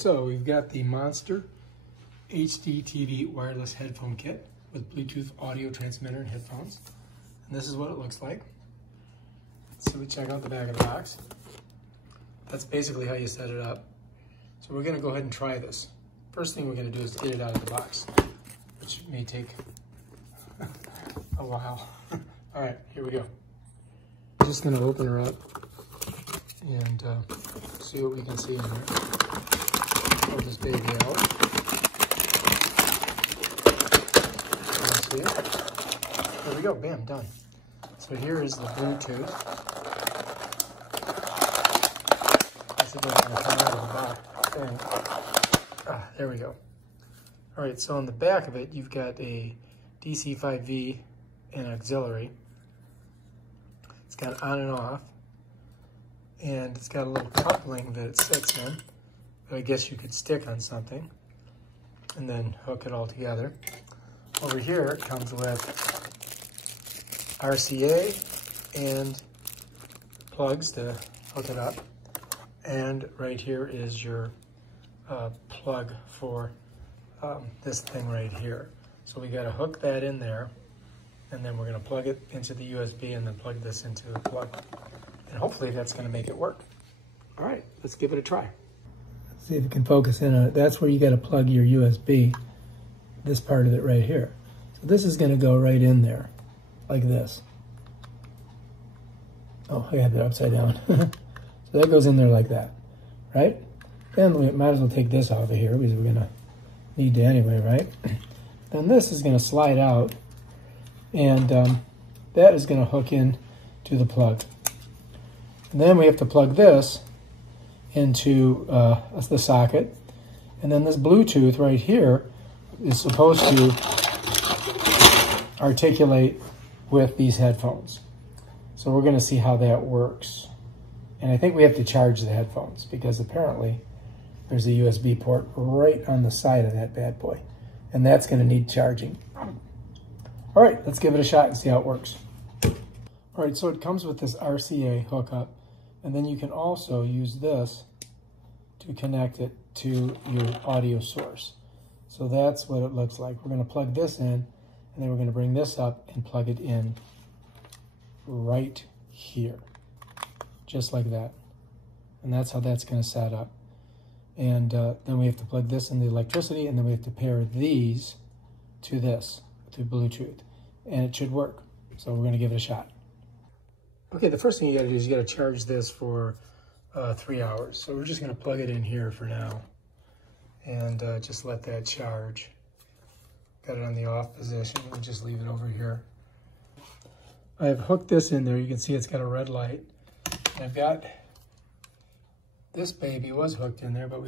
So we've got the Monster HDTV Wireless Headphone Kit with Bluetooth audio transmitter and headphones. And this is what it looks like. So we check out the back of the box. That's basically how you set it up. So we're gonna go ahead and try this. First thing we're gonna do is get it out of the box, which may take a while. All right, here we go. I'm just gonna open her up and see what we can see in there. Pull this baby out. See it? There we go, bam, done. So here is the Bluetooth. Let's see if I can come out of the box thing. There we go. All right, so on the back of it, you've got a DC 5V and auxiliary. It's got on and off, and it's got a little coupling that it sits in that I guess you could stick on something and then hook it all together. Over here, it comes with RCA and plugs to hook it up. And right here is your plug for this thing right here. So we got to hook that in there, and then we're going to plug it into the USB and then plug this into the plug. And hopefully that's going to make it work. All right, let's give it a try. Let's see if it can focus in on it. That's where you got to plug your USB, this part of it right here. So this is going to go right in there, like this. Oh, I had that upside down. So that goes in there like that, right? Then we might as well take this off of here because we're going to need to anyway, right? Then this is going to slide out, and that is going to hook in to the plug. And then we have to plug this into the socket, and then this Bluetooth right here is supposed to articulate with these headphones. So we're going to see how that works. And I think we have to charge the headphones because apparently there's a USB port right on the side of that bad boy, and that's going to need charging. All right, let's give it a shot and see how it works. All right, so it comes with this RCA hookup, and then you can also use this to connect it to your audio source. So that's what it looks like. We're going to plug this in, and then we're going to bring this up and plug it in right here, just like that. And that's how that's going to set up. And then we have to plug this in the electricity, and then we have to pair these to this, to Bluetooth. And it should work. So we're going to give it a shot. Okay, the first thing you got to do is you got to charge this for 3 hours. So we're just going to plug it in here for now and just let that charge. Got it on the off position. We'll just leave it over here. I've hooked this in there. You can see it's got a red light. I've got this baby was hooked in there, but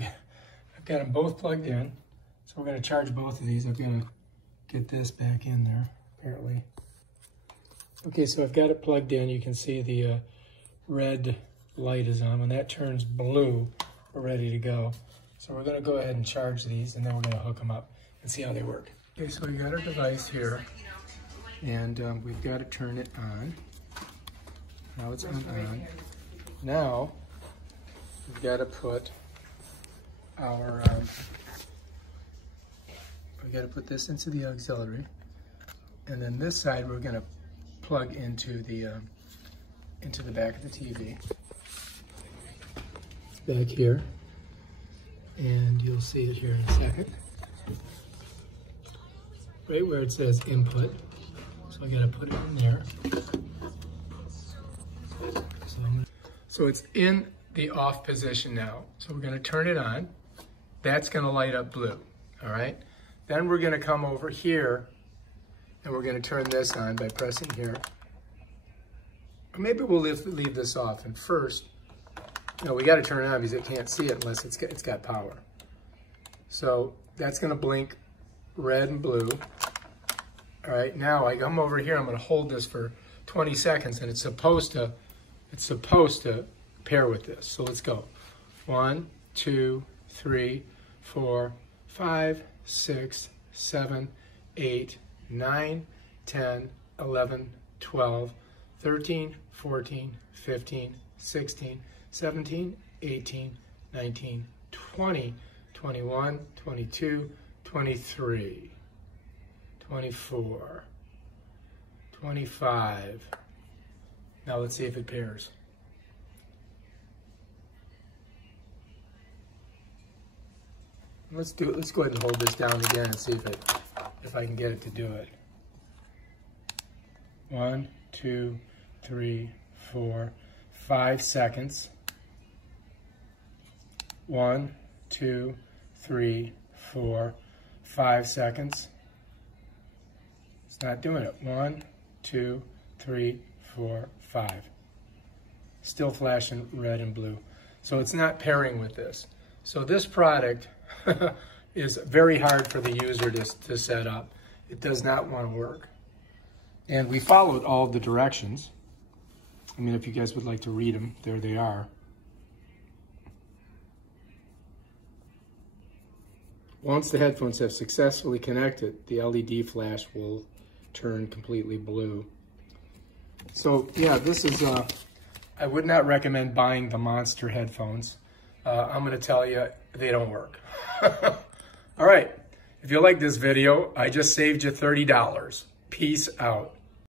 I've got them both plugged in. So we're going to charge both of these. I've got to get this back in there, apparently. Okay, so I've got it plugged in. You can see the red light is on. When that turns blue, we're ready to go. So we're going to go ahead and charge these, and then we're going to hook them up and see how they work. Okay, so we got our device here, and we've got to turn it on. Now it's on. Now we've got to put our we got to put this into the auxiliary, and then this side we're going to plug into the back of the TV. It's back here, and you'll see it here in a second. Right where it says input. So I got to put it in there. So it's in the off position now. So we're going to turn it on. That's going to light up blue. All right. Then we're going to come over here, and we're going to turn this on by pressing here. Or maybe we'll leave this off. And first, no, we got to turn it on because it can't see it unless it's got power. So that's going to blink red and blue. All right, now I come over here. I'm going to hold this for 20 seconds, and it's supposed to pair with this. So let's go. 1, 2, 3, 4, 5, 6, 7, 8, 9, 10, 11, 12, 13, 14, 15, 16, 17, 18, 19, 20, 21, 22, 23, 24, 25. Now let's see if it pairs. Let's do it. Let's go ahead and hold this down again and see if I can get it to do it. 1, 2, 3, 4, 5 seconds. 1, 2, 3, 4, 5 seconds. It's not doing it. 1, 2, 3, 4, 5. Still flashing red and blue. So it's not pairing with this. So this product is very hard for the user to set up. It does not want to work. And we followed all the directions. I mean, if you guys would like to read them, there they are. Once the headphones have successfully connected, the LED flash will turn completely blue. So yeah, this is, I would not recommend buying the Monster headphones. I'm gonna tell you, they don't work. All right, if you like this video, I just saved you $30. Peace out.